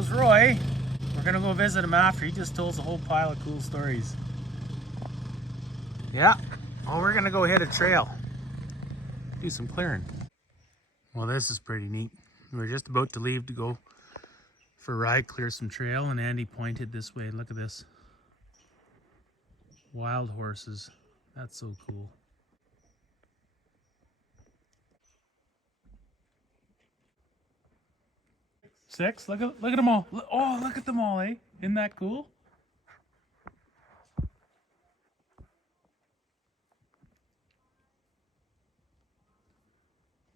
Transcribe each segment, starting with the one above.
goes Roy. We're gonna go visit him after. He just told us a whole pile of cool stories. Yeah, well, we're gonna go hit a trail. Do some clearing. Well, this is pretty neat. We're just about to leave to go for a ride, clear some trail, and Andy pointed this way. Look at this. Wild horses. That's so cool. Six? Look at them all. Oh, look at them all, eh? Isn't that cool?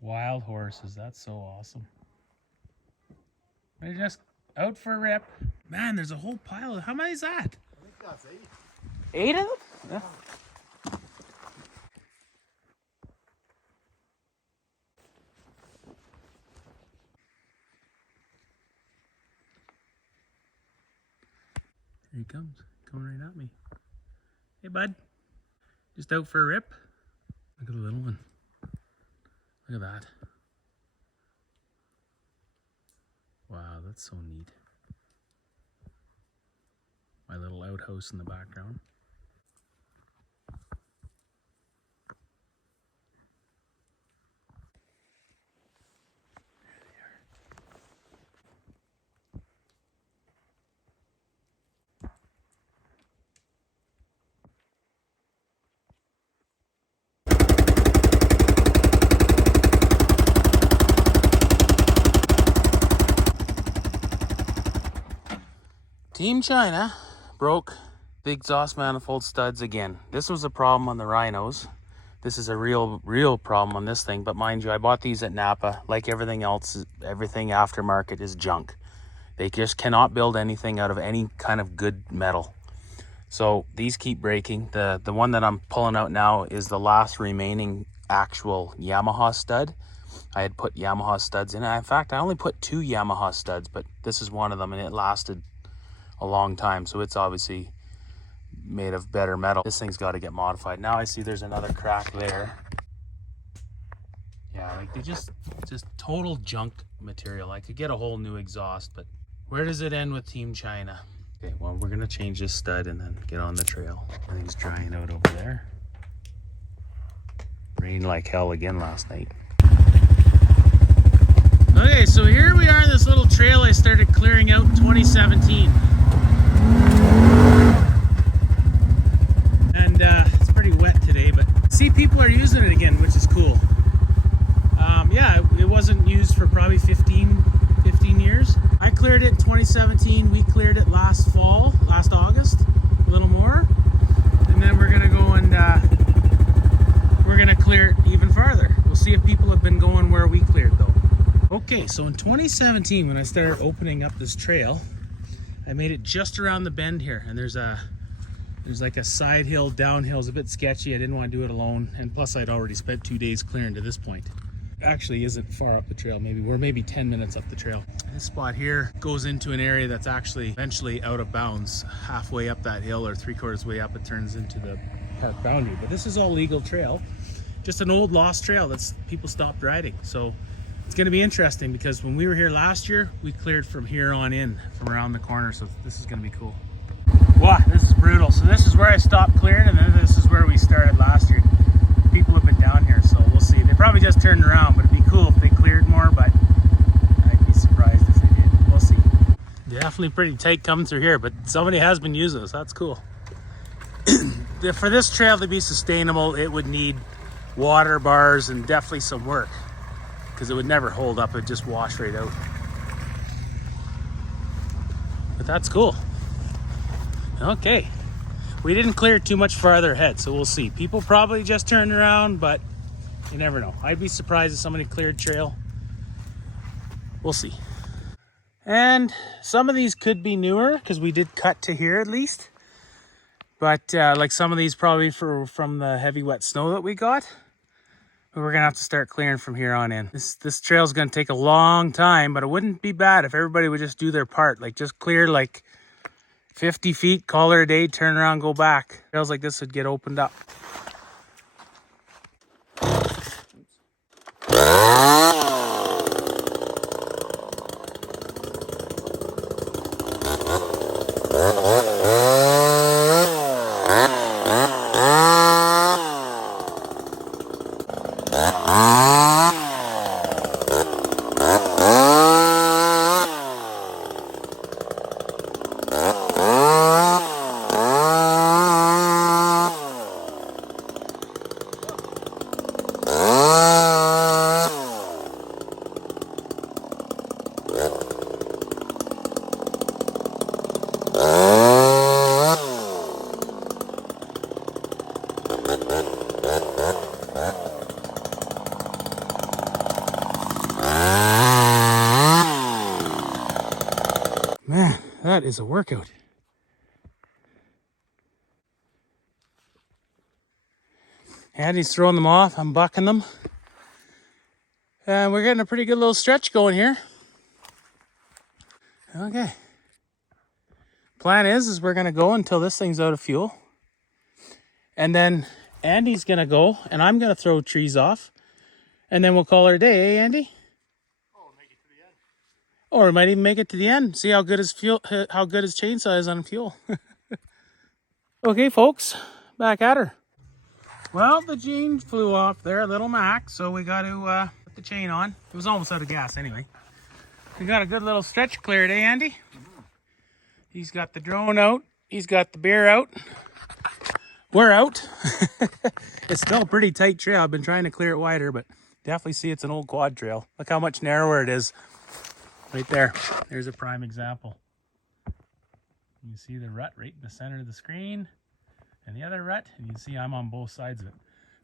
Wild horses. That's so awesome. They're just out for a rip. Man, there's a whole pile. How many is that? I think that's 8. 8 of them? Yeah. Here he comes, coming right at me. Hey, bud. Just out for a rip? Look at the little one. Look at that. Wow, that's so neat. My little outhouse in the background. Team China broke the exhaust manifold studs again. This was a problem on the Rhinos. This is a real problem on this thing, but mind you, I bought these at Napa. Like everything else, everything aftermarket is junk. They just cannot build anything out of any kind of good metal. So these keep breaking. The one that I'm pulling out now is the last remaining actual Yamaha stud. I had put Yamaha studs in it. In fact, I only put 2 Yamaha studs, but this is one of them, and it lasted a long time, so it's obviously made of better metal. This thing's got to get modified. Now I see there's another crack there. Yeah, like they just total junk material. I could get a whole new exhaust, but where does it end with Team China? Okay, well, we're gonna change this stud and then get on the trail. Everything's drying out over there. Rained like hell again last night. Okay, so here we are in this little trail I started clearing out in 2017. And it's pretty wet today, but see, people are using it again, which is cool. Yeah, it wasn't used for probably 15 years. I cleared it in 2017. We cleared it last August, a little more. And then we're gonna go and we're gonna clear it even farther. We'll see if people have been going where we cleared though. Okay, so in 2017, when I started opening up this trail, I made it just around the bend here, and there's like a side hill, downhill. It's a bit sketchy. I didn't want to do it alone, and plus I'd already spent 2 days clearing to this point. It actually isn't far up the trail. We're maybe 10 minutes up the trail. This spot here goes into an area that's actually eventually out of bounds. Halfway up that hill, or 3/4 way up, it turns into the park boundary. But this is all legal trail, just an old lost trail that's people stopped riding. So it's going to be interesting, because when we were here last year, we cleared from here on in, from around the corner. So this is going to be cool. Wow, this is brutal. So this is where I stopped clearing, and then this is where we started last year. People have been down here, so we'll see. They probably just turned around, but it'd be cool if they cleared more, but I'd be surprised if they did. We'll see. Definitely pretty tight coming through here, but somebody has been using this. That's cool. For this trail to be sustainable, it would need water bars and definitely some work, because it would never hold up. It would just wash right out. But that's cool. Okay, we didn't clear too much farther ahead, so we'll see. People probably just turned around, but you never know. I'd be surprised if somebody cleared trail. We'll see. And some of these could be newer, because we did cut to here at least. But like some of these probably from the heavy wet snow that we got. But we're gonna have to start clearing from here on in. This trail's gonna take a long time, but it wouldn't be bad if everybody would just do their part. Like just clear like 50 feet, call it a day, turn around, go back. Trails like this would get opened up. that is a workout. Andy's throwing them off. I'm bucking them. And we're getting a pretty good little stretch going here. Okay. Plan is we're going to go until this thing's out of fuel. And then Andy's going to go and I'm going to throw trees off. And then we'll call it a day, eh, Andy? Oh, make it to the end. Or we might even make it to the end. See how good his chainsaw is on fuel. Okay, folks, back at her. Well, the chain flew off there, little Mac, so we got to put the chain on. It was almost out of gas anyway. We got a good little stretch cleared, eh, Andy? Mm-hmm. He's got the drone out. He's got the beer out. We're out. It's still a pretty tight trail. I've been trying to clear it wider, but definitely see it's an old quad trail. Look how much narrower it is. Right there. There's a prime example. You can see the rut right in the center of the screen. And the other rut, and you can see I'm on both sides of it.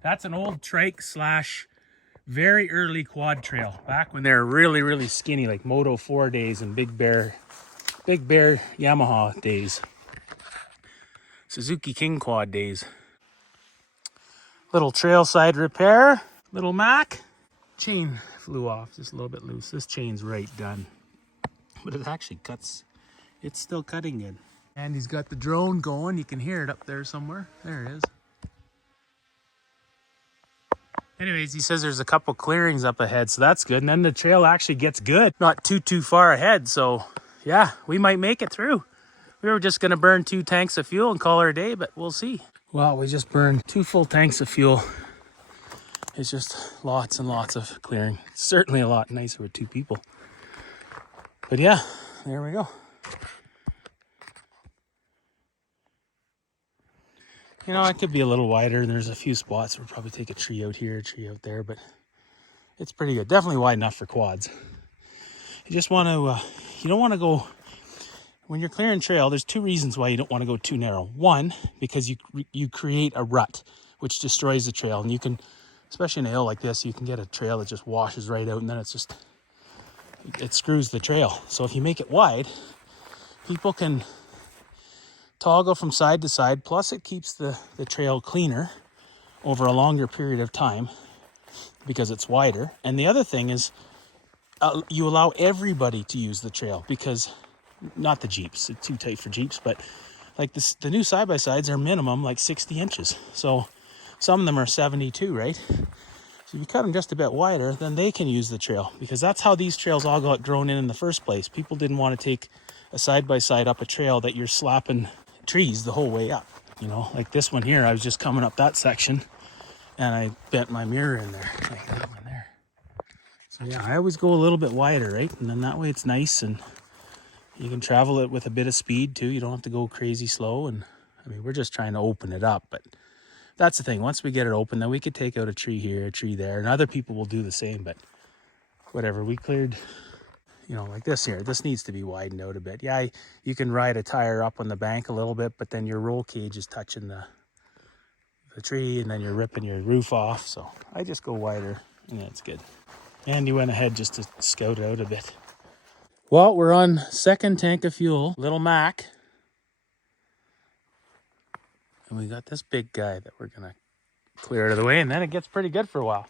That's an old trike slash very early quad trail. Back when they were really, really skinny, like Moto 4 days and Big Bear Yamaha days. Suzuki King quad days. Little trail side repair. Little Mac. Chain flew off, just a little bit loose. This chain's right done. But it actually cuts. It's still cutting good. And he's got the drone going. You can hear it up there somewhere. There it is. Anyways, he says there's a couple clearings up ahead, so that's good. And then the trail actually gets good. Not too far ahead, so yeah, we might make it through. We were just gonna burn 2 tanks of fuel and call it a day, but we'll see. Well, we just burned 2 full tanks of fuel. It's just lots and lots of clearing. It's certainly a lot nicer with 2 people. But yeah, there we go. You know, it could be a little wider. There's a few spots. We'll probably take a tree out here, a tree out there, but it's pretty good. Definitely wide enough for quads. You just want to, you don't want to go, when you're clearing trail, there's 2 reasons why you don't want to go too narrow. One, because you create a rut, which destroys the trail. And you can, especially in a hill like this, you can get a trail that just washes right out and then it's just, it screws the trail. So if you make it wide, people can toggle from side to side, plus it keeps the trail cleaner over a longer period of time because it's wider. And the other thing is you allow everybody to use the trail, because not the Jeeps, it's too tight for Jeeps, but like this, the new side-by-sides are minimum like 60 inches. So some of them are 72, right? So if you cut them just a bit wider, then they can use the trail, because that's how these trails all got grown in the first place. People didn't want to take a side-by-side up a trail that you're slapping trees the whole way up. You know, like this one here, I was just coming up that section and I bent my mirror in there, like that one there. So yeah, I always go a little bit wider, right? And then that way it's nice and you can travel it with a bit of speed too. You don't have to go crazy slow. And I mean, we're just trying to open it up, but that's the thing. Once we get it open, then we could take out a tree here, a tree there, and other people will do the same, but whatever. We cleared, you know, like this here, this needs to be widened out a bit. Yeah, you can ride a tire up on the bank a little bit, but then your roll cage is touching the tree and then you're ripping your roof off. So I just go wider and that's good. And you went ahead just to scout it out a bit. Well, we're on 2nd tank of fuel, little Mac. And we got this big guy that we're gonna clear out of the way, and then it gets pretty good for a while.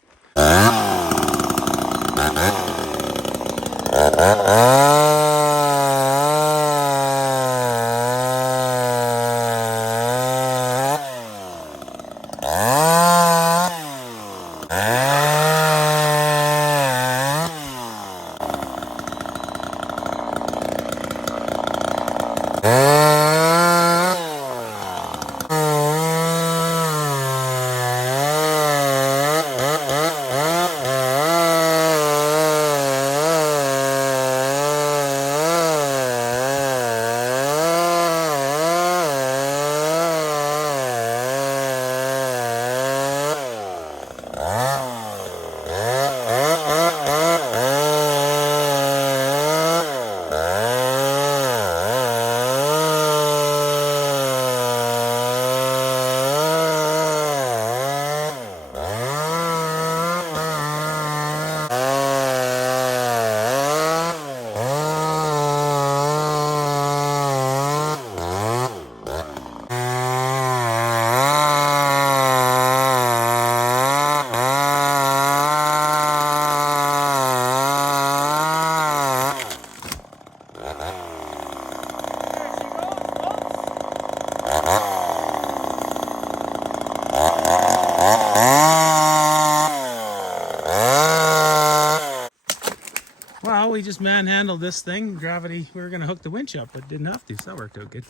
Well, we just manhandled this thing. Gravity, we were going to hook the winch up, but didn't have to, so that worked out good.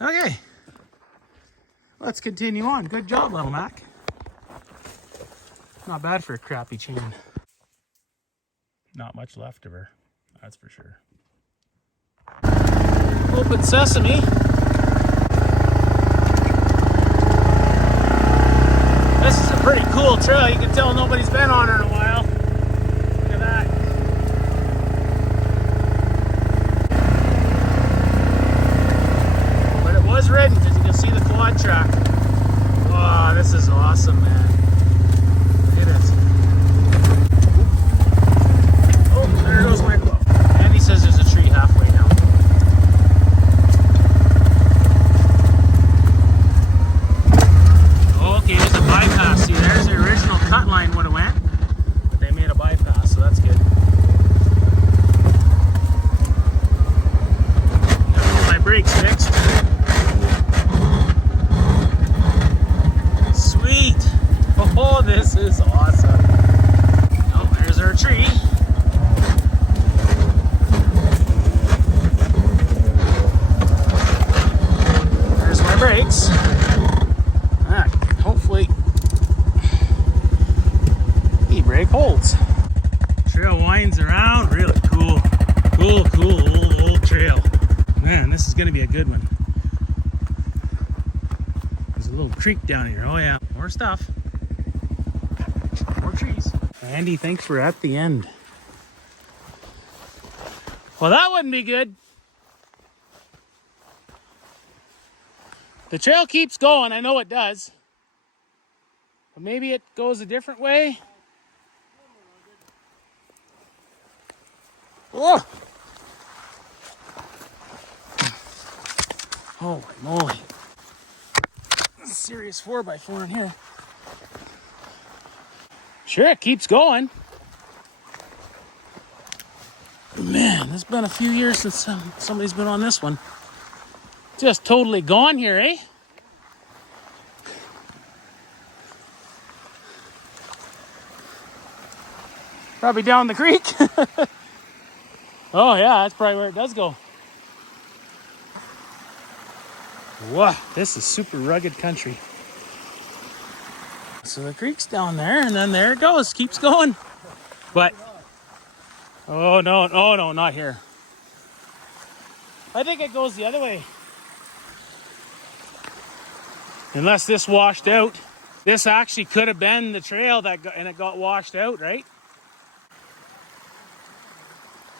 Okay. Let's continue on. Good job, little Mac. Not bad for a crappy chain. Not much left of her, that's for sure. Open sesame. This is a pretty cool trail. You can tell nobody's been on her in a while. Look at that. But it was ready, because you can see the quad track. Wow, this is awesome, man. Look at it. Oh, there goes my glove. And he says there's a tree halfway now. Okay, there's a bypass. See, there's the original cut line would have went, but they made a bypass, so that's good. Gotta get my brakes fixed. Sweet! Oh, this is awesome. Oh, there's our tree. There's my brakes. Hopefully e-brake holds. Trail winds around, really cool. Cool old trail. Man, this is gonna be a good one. There's a little creek down here. Oh yeah, more stuff. More trees. Andy thinks we're at the end. Well, that wouldn't be good. The trail keeps going, I know it does. But maybe it goes a different way. Oh! Holy moly. Serious 4x4 in here. Sure, it keeps going. Man, it's been a few years since somebody's been on this one. Just totally gone here, eh? Probably down the creek. Oh yeah, that's probably where it does go. Wow, this is super rugged country. So the creek's down there, and then there it goes, keeps going. But, oh no, not here. I think it goes the other way. Unless this washed out. This actually could have been the trail and it got washed out, right?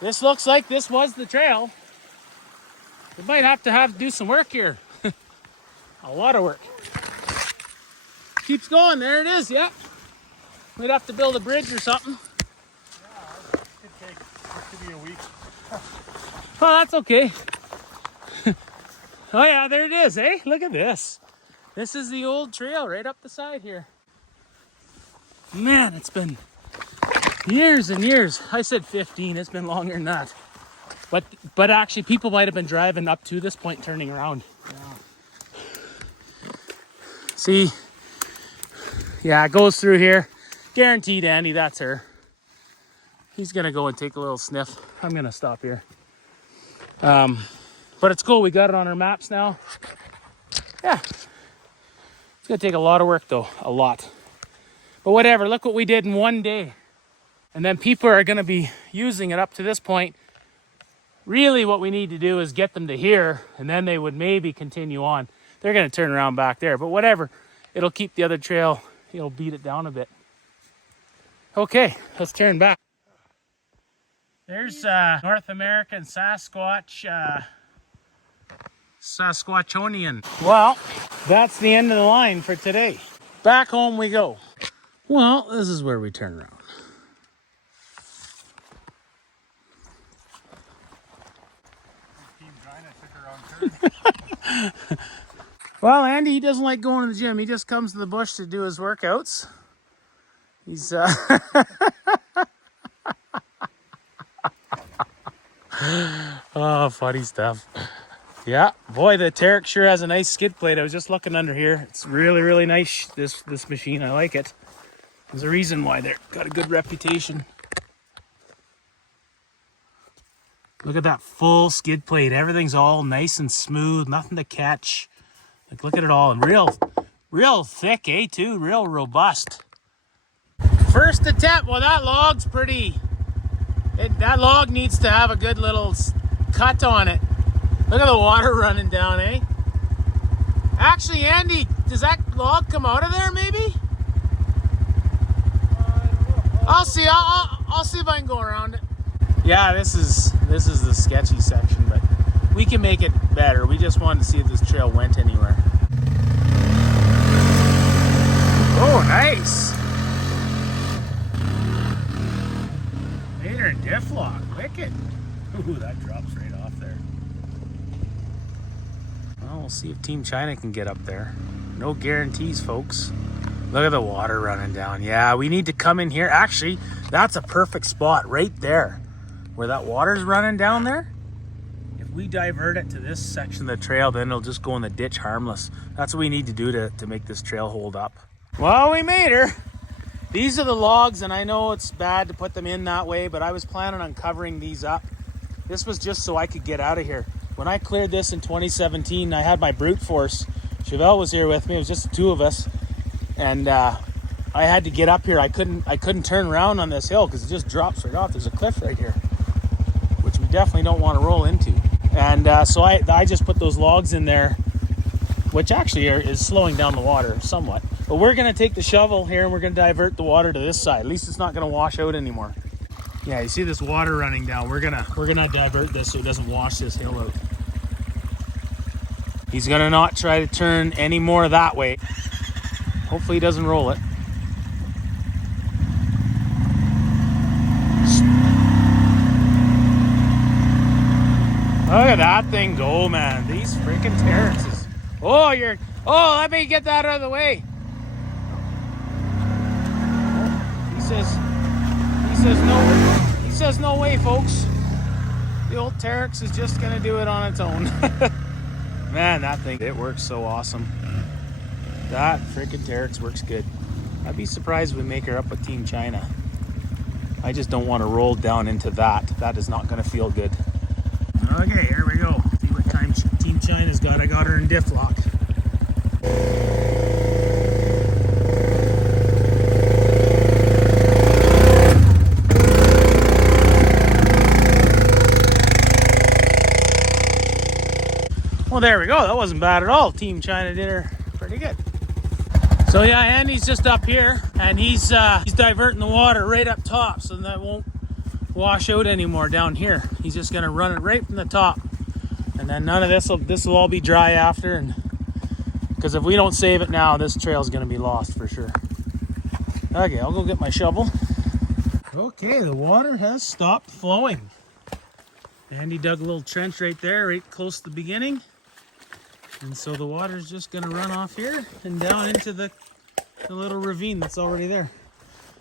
This looks like this was the trail. We might have to do some work here. A lot of work. Keeps going, there it is, yeah. We'd have to build a bridge or something. Yeah, it could be a week. Well, that's okay. Oh yeah, there it is, eh? Look at this. This is the old trail right up the side here. Man, it's been years and years. I said 15, it's been longer than that. But actually people might have been driving up to this point turning around. Yeah. See? Yeah, it goes through here. Guaranteed, Andy, that's her. He's gonna go and take a little sniff. I'm gonna stop here. But it's cool, we got it on our maps now. Yeah. It's gonna take a lot of work though, a lot. But whatever, look what we did in one day. And then people are gonna be using it up to this point. Really what we need to do is get them to here, and then they would maybe continue on. They're gonna turn around back there, but whatever. It'll keep the other trail, it'll beat it down a bit. Okay, let's turn back. There's North American Saskatchewanian. Well, that's the end of the line for today. Back home we go. Well, this is where we turn around. Well, Andy, he doesn't like going to the gym. He just comes to the bush to do his workouts. He's oh, funny stuff. Yeah, boy, the Terex sure has a nice skid plate. I was just looking under here. It's really, really nice, this machine. I like it. There's a reason why they've got a good reputation. Look at that full skid plate. Everything's all nice and smooth, nothing to catch. Like, look at it all, and real thick, eh, too? Real robust. First attempt. Well, that log's pretty. That log needs to have a good little cut on it. Look at the water running down, eh? Actually, Andy, does that log come out of there, maybe? I'll see. I'll see if I can go around it. Yeah, this is the sketchy section, but we can make it better. We just wanted to see if this trail went anywhere. Oh, nice. Later in diff lock, wicked. Ooh, that drops right off there. Well, we'll see if Team China can get up there. No guarantees, folks. Look at the water running down. Yeah, we need to come in here. Actually, that's a perfect spot right there. Where that water's running down there. If we divert it to this section of the trail, then it'll just go in the ditch harmless. That's what we need to do to make this trail hold up. Well, we made her. These are the logs, and I know it's bad to put them in that way, but I was planning on covering these up. This was just so I could get out of here. When I cleared this in 2017, I had my brute force. Chevelle was here with me. It was just the two of us. And I had to get up here. I couldn't turn around on this hill because it just drops right off. There's a cliff right here, which we definitely don't want to roll into. And so I just put those logs in there, which actually is slowing down the water somewhat. But we're going to take the shovel here and we're going to divert the water to this side. At least it's not going to wash out anymore. Yeah, you see this water running down. We're gonna divert this so it doesn't wash this hill out. He's going to not try to turn any more that way. Hopefully he doesn't roll it. Look at that thing go, man. These freaking terraces. Oh, let me get that out of the way. He says no way, folks. The old Terex is just gonna do it on its own. Man, that thing, it works so awesome. That freaking Terex works good. I'd be surprised if we make her up with Team China. I just don't want to roll down into that. That is not gonna feel good. Okay, here we go. See what time Team China's got. I got her in diff lock. Well, there we go. That wasn't bad at all. Team China did her pretty good. So yeah, Andy's just up here, and he's diverting the water right up top, so that won't wash out anymore down here. He's just gonna run it right from the top, and then none of this will all be dry after. And because if we don't save it now, this trail's gonna be lost for sure. Okay, I'll go get my shovel. Okay, the water has stopped flowing. Andy dug a little trench right there, right close to the beginning. And so the water's just gonna run off here and down into the little ravine that's already there.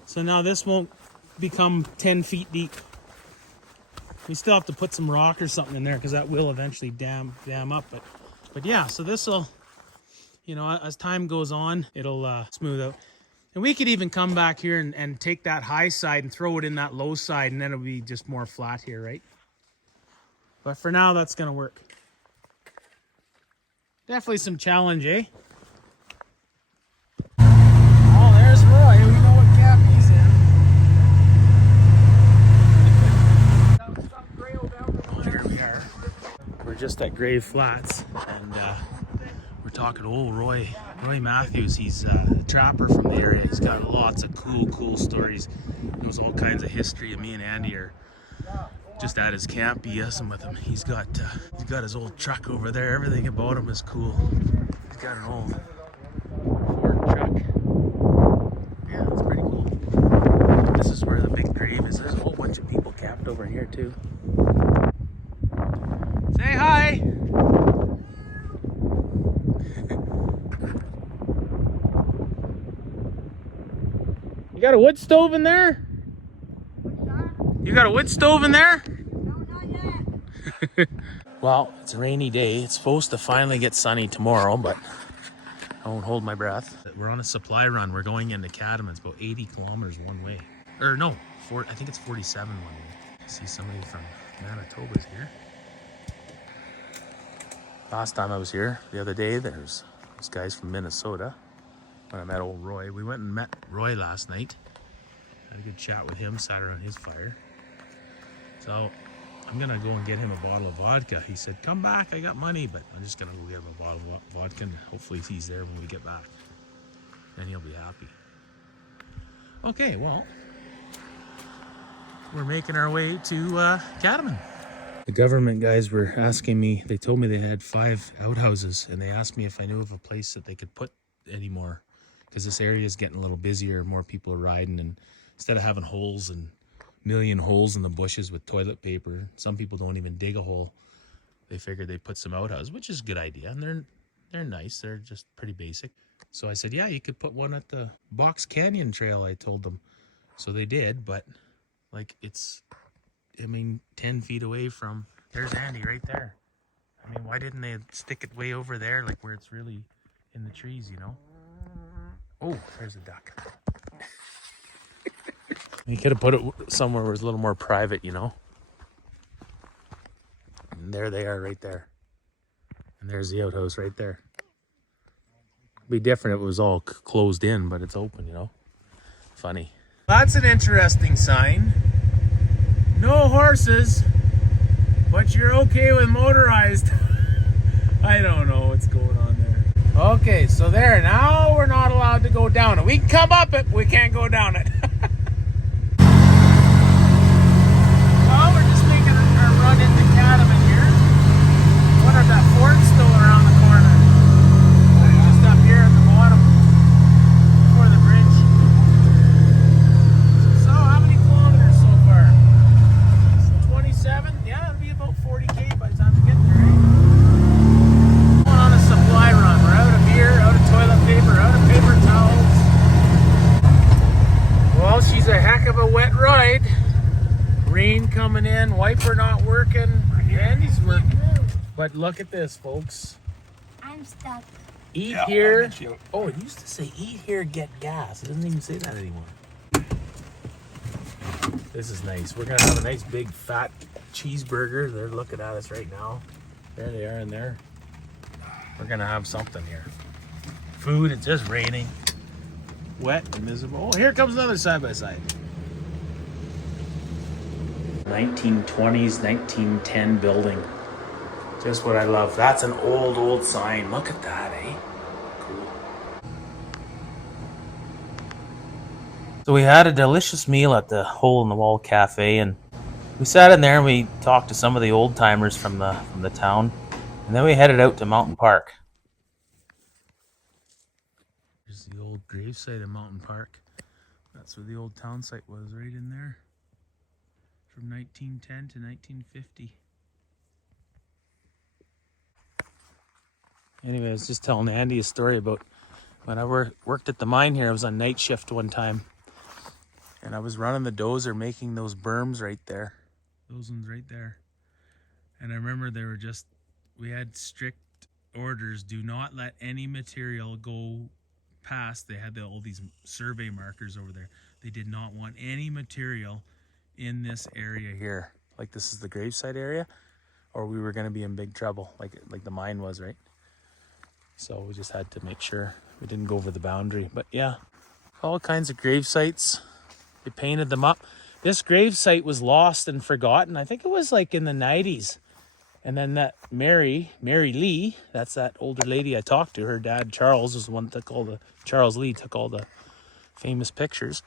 So now this won't become 10 feet deep. We still have to put some rock or something in there because that will eventually dam up. But yeah, so this'll, you know, as time goes on, it'll smooth out. And we could even come back here and take that high side and throw it in that low side, and then it'll be just more flat here, right? But for now, that's gonna work. Definitely some challenge, eh? Oh, there's Roy. We know what camp he's in. Oh, here we are. We're just at Grave Flats, and we're talking to old Roy Matthews. He's a trapper from the area. He's got lots of cool stories. Knows all kinds of history, and me and Andy are just at his camp BSing with him. He's got his old truck over there. Everything about him is cool. He's got an old Ford truck. Yeah, it's pretty cool. This is where the big grave is. There's a whole bunch of people camped over here too. Say hi! You got a wood stove in there? You got a wood stove in there? No, not yet. Well, it's a rainy day. It's supposed to finally get sunny tomorrow, but I won't hold my breath. We're on a supply run. We're going into CADOMIN. It's about 80 kilometers one way. Or no, I think it's 47 one way. I see somebody from Manitoba's here. Last time I was here, the other day, there's these guys from Minnesota. When I met old Roy. We went and met Roy last night. Had a good chat with him, sat around his fire. So I'm gonna go and get him a bottle of vodka. He said, come back, I got money, but I'm just gonna go get him a bottle of vodka and hopefully he's there when we get back. Then he'll be happy. Okay, well, we're making our way to CADOMIN. The government guys were asking me, they told me they had 5 outhouses, and they asked me if I knew of a place that they could put any more, because this area is getting a little busier, more people are riding, and instead of having holes and million holes in the bushes with toilet paper, some people don't even dig a hole. They figured they'd put some outhouses, which is a good idea, and they're nice, they're just pretty basic. So I said, yeah, you could put one at the Box Canyon Trail, I told them. So they did, but like it's, I mean, 10 feet away from, there's Andy right there. I mean, why didn't they stick it way over there, like where it's really in the trees, you know? Oh, there's a duck. You could have put it somewhere where it's a little more private, you know? And there they are right there. And there's the outhouse right there. It'd be different if it was all closed in, but it's open, you know? Funny. That's an interesting sign. No horses, but you're okay with motorized. I don't know what's going on there. Okay, so there, now we're not allowed to go down it. We can come up it, we can't go down it. Well, we're just making our run into CADOMIN here. Wonder if that Ford's still around the corner. Just up here at the bottom, before the bridge. So how many kilometers so far? 27? Yeah, it'll be about 40K by the time we get there, right? Going on a supply run. We're out of beer, out of toilet paper, out of paper towels. Well, she's a heck of a wet ride. Rain coming in, wiper not working, Andy's working. But look at this, folks. I'm stuck. Eat here. Oh, it used to say eat here, get gas. It doesn't even say that anymore. This is nice. We're gonna have a nice big fat cheeseburger. They're looking at us right now. There they are in there. We're gonna have something here. Food, it's just raining. Wet and miserable. Oh, here comes another side-by-side. 1920s, 1910 building. Just what I love. That's an old sign. Look at that, eh? Cool. So we had a delicious meal at the Hole in the Wall Cafe, and we sat in there and we talked to some of the old timers from the town, and then we headed out to Mountain Park. Here's the old gravesite of Mountain Park. That's where the old town site was, right in there. From 1910 to 1950. Anyway, I was just telling Andy a story about when I worked at the mine here. I was on night shift one time, and I was running the dozer making those berms right there. Those ones right there. And I remember they were just, we had strict orders, do not let any material go past. They had all these survey markers over there. They did not want any material in this area here. Like this is the gravesite area, or we were gonna be in big trouble, like the mine was, right? So we just had to make sure we didn't go over the boundary. But yeah, all kinds of grave sites. They painted them up. This grave site was lost and forgotten. I think it was like in the 90s. And then that Mary Lee, that's that older lady I talked to. Her dad, Charles, was the one that took all the, Charles Lee took all the famous pictures.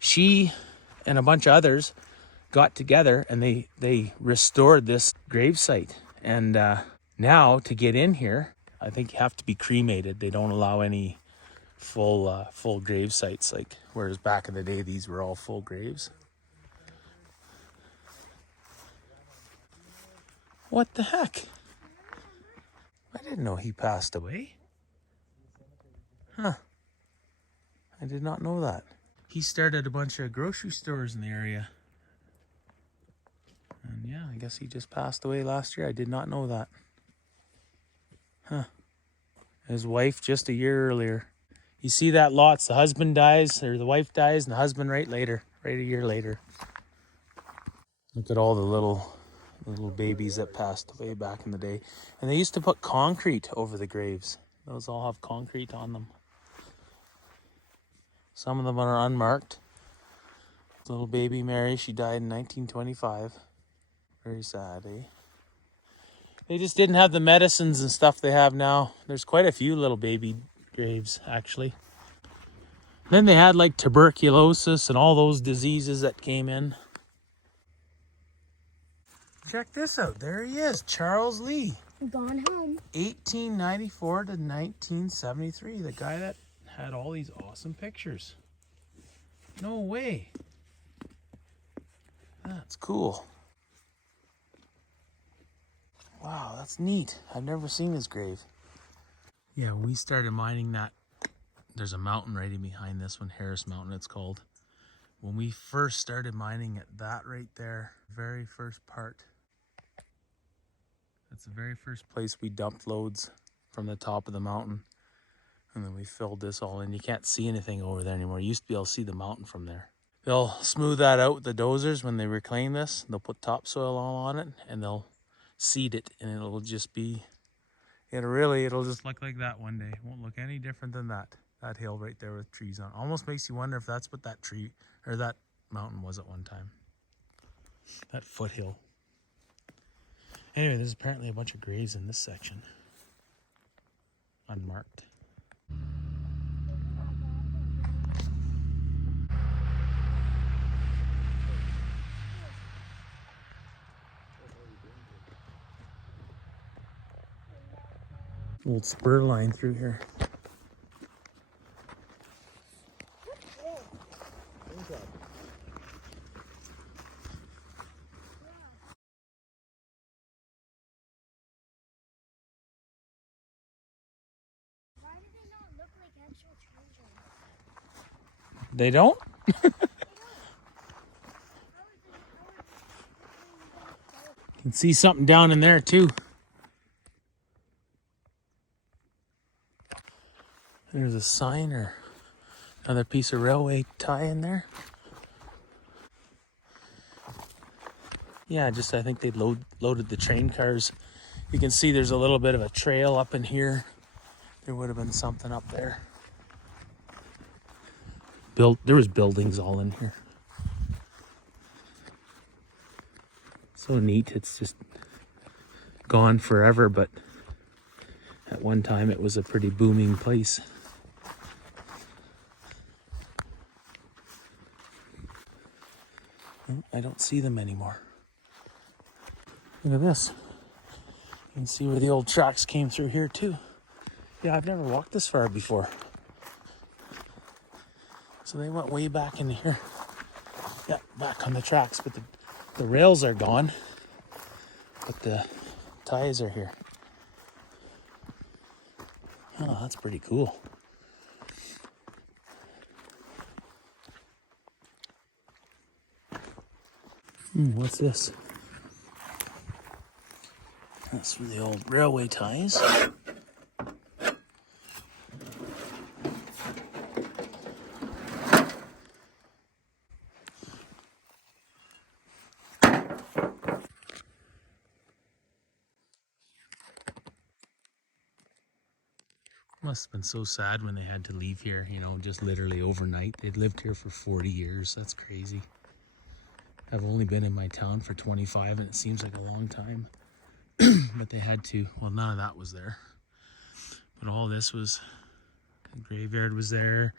She and a bunch of others got together and they restored this grave site. And now to get in here, I think you have to be cremated. They don't allow any full grave sites, like whereas back in the day these were all full graves. What the heck? I didn't know he passed away. Huh. I did not know that. He started a bunch of grocery stores in the area. And yeah, I guess he just passed away last year. I did not know that. Huh. His wife just a year earlier. You see that lots, the husband dies, or the wife dies, and the husband right a year later. Look at all the little babies that passed away back in the day. And they used to put concrete over the graves. Those all have concrete on them. Some of them are unmarked. Little baby Mary, she died in 1925. Very sad, eh? They just didn't have the medicines and stuff they have now. There's quite a few little baby graves, actually. Then they had like tuberculosis and all those diseases that came in. Check this out. There he is, Charles Lee. Gone home. 1894 to 1973. The guy that had all these awesome pictures. No way. That's cool. Wow, that's neat. I've never seen his grave. Yeah, we started mining that. There's a mountain right in behind this one, Harris Mountain it's called. When we first started mining it, that right there, very first part. That's the very first place we dumped loads from the top of the mountain. And then we filled this all in. You can't see anything over there anymore. You used to be able to see the mountain from there. They'll smooth that out with the dozers when they reclaim this. They'll put topsoil all on it and they'll seed it, and it'll just be, it'll just look like that one day. It won't look any different than that hill right there with trees on. Almost makes you wonder if that's what that tree or that mountain was at one time. That foothill. Anyway, there's apparently a bunch of graves in this section. Unmarked. Old spur line through here. Why do they not look like actual treasure? They don't? You can see something down in there too. There's a sign or another piece of railway tie in there. Yeah, I think they loaded the train cars. You can see there's a little bit of a trail up in here. There would have been something up there. There was buildings all in here. So neat. It's just gone forever, but at one time it was a pretty booming place. Oh, I don't see them anymore. Look at this. You can see where the old tracks came through here too. Yeah, I've never walked this far before. So they went way back into here. Yeah, back on the tracks, but the rails are gone. But the ties are here. Oh, that's pretty cool. What's this? That's for the old railway ties. Must have been so sad when they had to leave here, just literally overnight. They'd lived here for 40 years. That's crazy. I've only been in my town for 25 and it seems like a long time. But they had to, well, none of that was there. But all this was, the graveyard was there.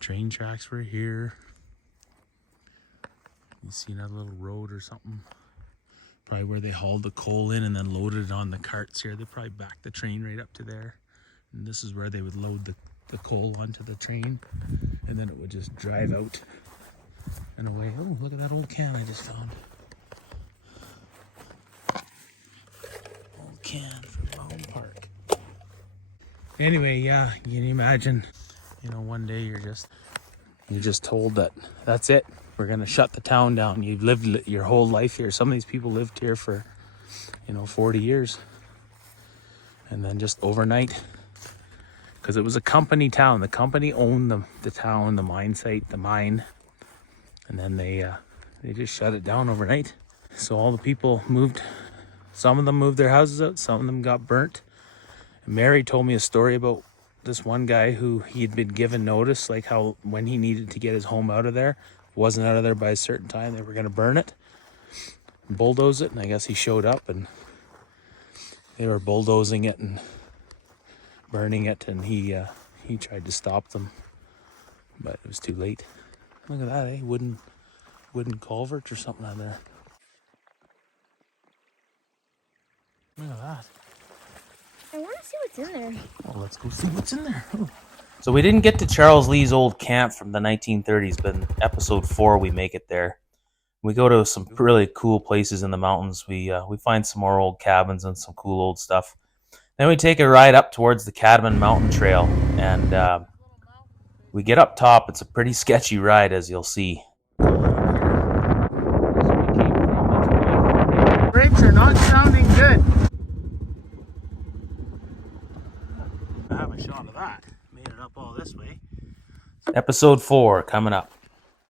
Train tracks were here. You see another little road or something. Probably where they hauled the coal in and then loaded it on the carts here. They probably backed the train right up to there. And this is where they would load the coal onto the train. And then it would just drive out and away. Oh, look at that old can I just found. Old can from Home Park. Anyway, yeah, you can imagine, one day you're just told that that's it. We're going to shut the town down. You've lived your whole life here. Some of these people lived here for, 40 years. And then just overnight, because it was a company town. The company owned the town, the mine site, the mine. And then they just shut it down overnight. So all the people moved. Some of them moved their houses out. Some of them got burnt. And Mary told me a story about this one guy who he'd been given notice, like how when he needed to get his home out of there, wasn't out of there by a certain time, they were going to burn it, bulldoze it. And I guess he showed up and they were bulldozing it and burning it, and he tried to stop them, but it was too late. Look at that, eh? Wooden culvert or something on there. Look at that. I want to see what's in there. Oh, let's go see what's in there. Oh. So we didn't get to Charles Lee's old camp from the 1930s, but in episode 4 we make it there. We go to some really cool places in the mountains. We find some more old cabins and some cool old stuff. Then we take a ride up towards the CADOMIN mountain trail, and we get up top. It's a pretty sketchy ride, as you'll see. Brakes are not sounding good. I have a shot of that. Made it up all this way. Episode 4 coming up.